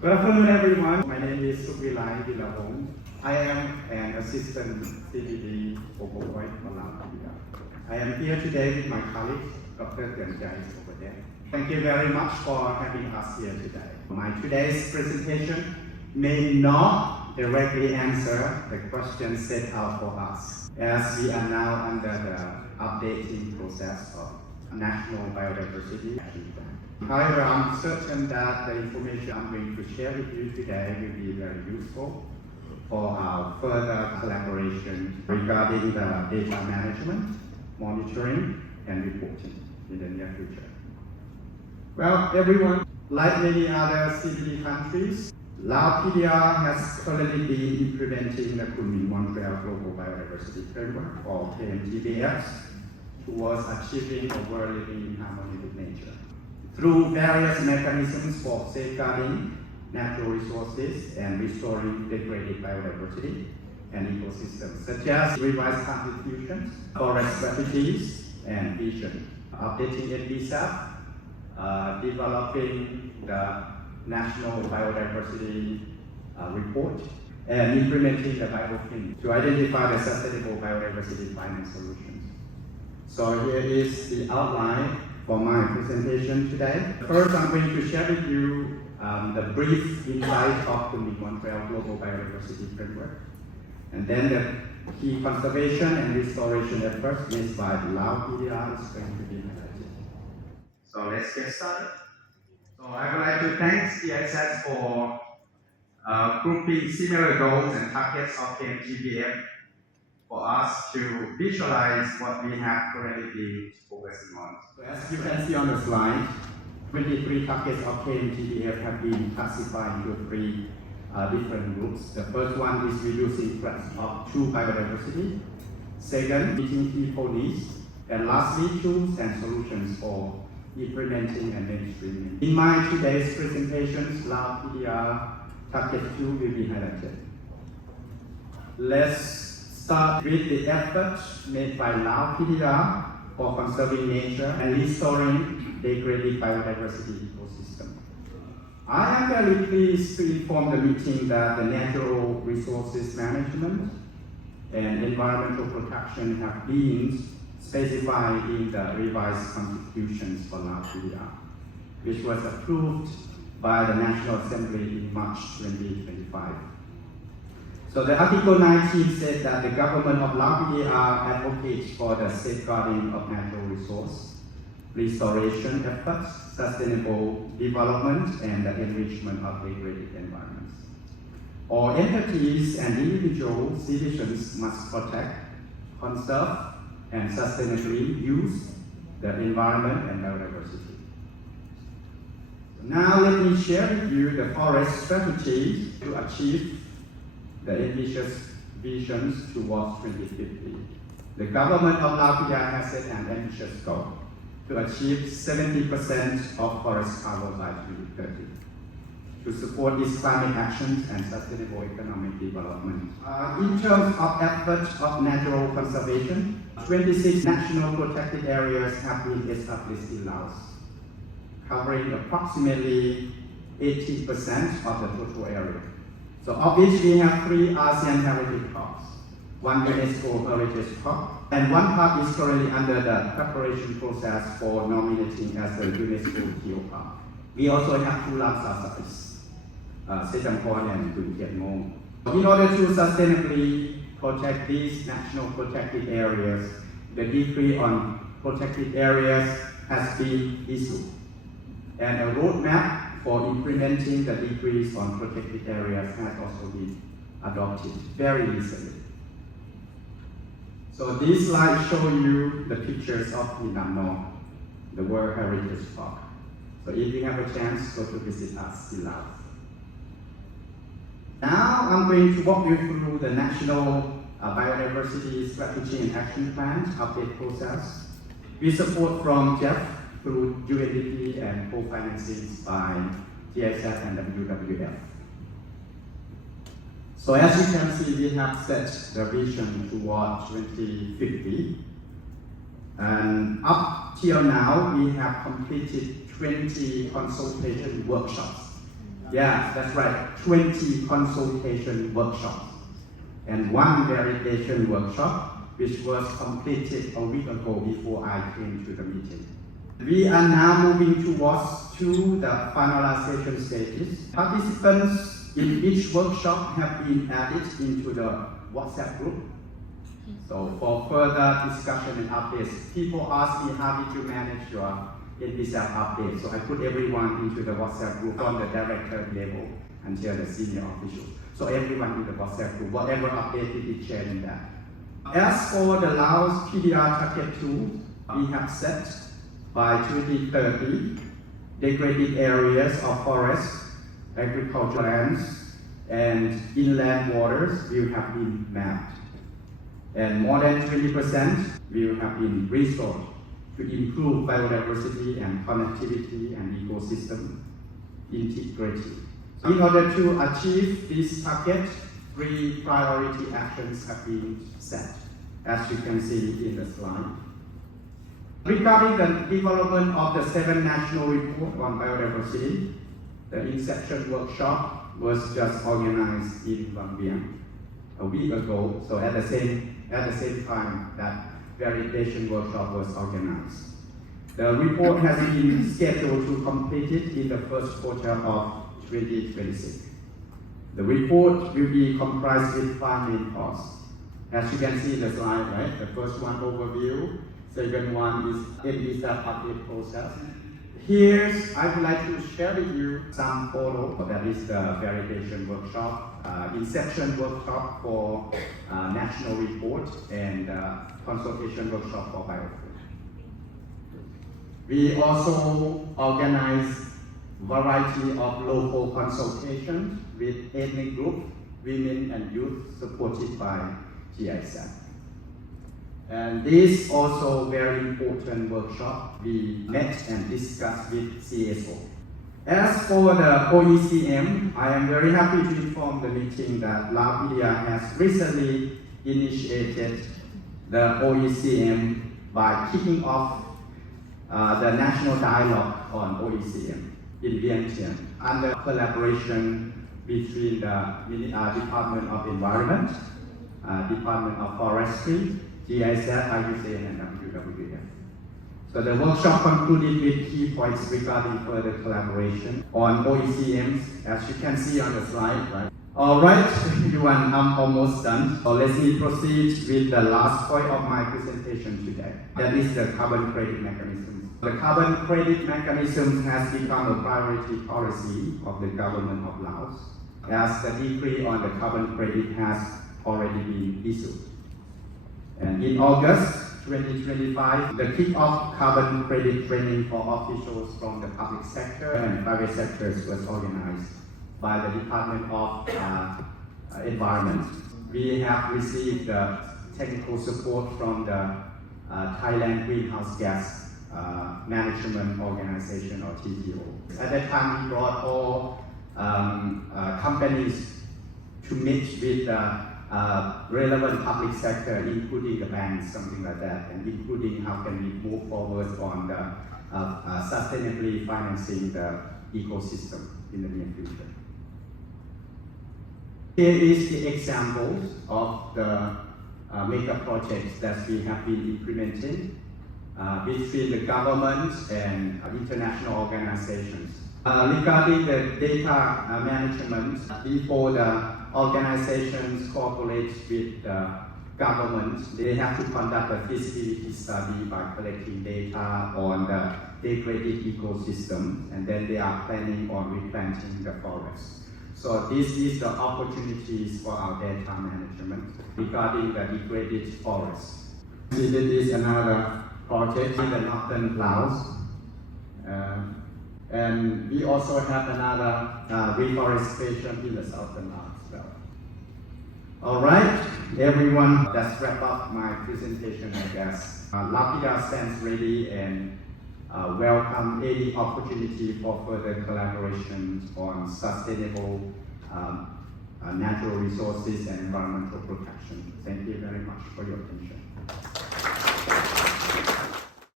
Good afternoon, everyone. My name is Sukhvilai Dilahong. I am an assistant CDD for Lao PDR. I am here today with my colleague, Dr. Thai over there. Thank you very much for having us here today. My today's presentation may not directly answer the questions set out for us, as we are now under the updating process of National Biodiversity Action Plan. However, I'm certain that the information I'm going to share with you today will be very useful for our further collaboration regarding the data management, monitoring, and reporting in the near future. Well, everyone, like many other CBD countries, Lao PDR has currently been implementing the Kunming-Montreal Global Biodiversity Framework, or KM GBF, towards achieving a world living in harmony with nature. Through various mechanisms for safeguarding natural resources and restoring degraded biodiversity and ecosystems, such as revised constitutions, forest strategies, and vision, updating NBSAP, developing the National Biodiversity Report, and implementing the biofin to identify the sustainable biodiversity finance solutions. So here is the outline for my presentation today. First, I'm going to share with you the brief insight of the Montreal Global Biodiversity Framework, and then the key conservation and restoration efforts made by the Lao PDR is going to be highlighted. So let's get started. So I would like to thank CISS for grouping similar goals and targets of KM GBF for us to visualize what we have currently been focusing on. So as you can see on the slide, 23 targets of KM GBF have been classified into three different groups. The first one is reducing threats of true biodiversity. Second, meeting people needs. And lastly, tools and solutions for implementing and mainstreaming. In my today's presentations, Lao PDR Target 2 will be highlighted. Let's start with the efforts made by Lao PDR for conserving nature and restoring degraded biodiversity ecosystem. I am very pleased to inform the meeting that the natural resources management and environmental protection have been specified in the revised constitutions for Lao PDR, which was approved by the National Assembly in March 2025. So the Article 19 said that the government of Lao PDR advocates for the safeguarding of natural resource, restoration efforts, sustainable development, and the enrichment of degraded environments. All entities and individual citizens must protect, conserve, and sustainably use the environment and biodiversity. Now let me share with you the forest strategy to achieve the ambitious visions towards 2050. The government of Lao PDR has set an ambitious goal to achieve 70% of forest cover by 2030 to support its climate actions and sustainable economic development. In terms of efforts of natural conservation, 26 national protected areas have been established in Laos, covering approximately 80% of the total area. So of which we have 3 ASEAN Heritage Parks, 1 UNESCO Heritage Park, and 1 park is currently under the preparation process for nominating as a UNESCO Geo Park. We also have 2 Ramsar sites, Sejamkorn and Khun Kiat Mong. In order to sustainably protect these national protected areas, the decree on protected areas has been issued, and a roadmap for implementing the decrees on protected areas has also been adopted very recently. So this slide shows you the pictures of Minamno, the World Heritage Park. So if you have a chance, go to visit us in Laos. Now I'm going to walk you through the National Biodiversity Strategy and Action Plan update process. We support from Jeff through UNDP and co-financing by GSF and WWF. So as you can see, we have set the vision towards 2050. And up till now, we have completed 20 consultation workshops Yes, that's right. 20 consultation workshops and 1 verification workshop, which was completed a week ago before I came to the meeting. We are now moving towards the finalization stages. Participants in each workshop have been added into the WhatsApp group. So for further discussion and updates, people ask me how did you manage your NPSAP update. So I put everyone into the WhatsApp group from the director level until the senior official. So everyone in the WhatsApp group, whatever update we did share in that. As for the Lao PDR Target 2, we have set by 2030 degraded areas of forests, agricultural lands, and inland waters will have been mapped. And more than 20% will have been restored to improve biodiversity and connectivity and ecosystem integrity. In order to achieve this target, 3 priority actions have been set, as you can see in the slide. Regarding the development of the 7 national report on biodiversity, the inception workshop was just organized in Vietnam a week ago. So at the same time that verification workshop was organized. The report has been scheduled to complete it in the first quarter of 2026. The report will be comprised with 5 main parts. As you can see in the slide, right? The first one, overview. Second one is NPSAP update process. Here, I would like to share with you some photos. That is the verification workshop, inception workshop for national report, and consultation workshop for biofuel. We also organize variety of local consultations with ethnic groups, women and youth, supported by GIZ. And this also very important workshop we met and discussed with CSO. As for the OECM, I am very happy to inform the meeting that Lao PDR has recently initiated the OECM by kicking off the national dialogue on OECM in Vientiane under collaboration between the Department of Environment, Department of Forestry, GIZ, IUCN, and WWF. So the workshop concluded with key points regarding further collaboration on OECMs, as you can see on the slide, right? All right, everyone, I'm almost done. So let me proceed with the last point of my presentation today. That is the carbon credit mechanism. The carbon credit mechanism has become a priority policy of the government of Laos, as the decree on the carbon credit has already been issued. And in August 2025, the kick-off carbon credit training for officials from the public sector and private sectors was organized by the Department of Environment. We have received technical support from the Thailand Greenhouse Gas Management Organization, or TGO. At that time, we brought all companies to meet with relevant public sector, including the banks, something like that, and including how can we move forward on the sustainably financing the ecosystem in the near future. Here is the examples of the mega projects that we have been implementing between the government and international organizations. Regarding the data management, before the organizations cooperate with the government, they have to conduct a feasibility study by collecting data on the degraded ecosystem, and then they are planning on replanting the forest. So this is the opportunities for our data management regarding the degraded forest. This is another project in the northern Laos. And we also have another reforestation in the southern Laos as well. All right, everyone, that's wrap up my presentation, I guess. Lao PDR stands ready and welcome any opportunity for further collaboration on sustainable natural resources and environmental protection. Thank you very much for your attention.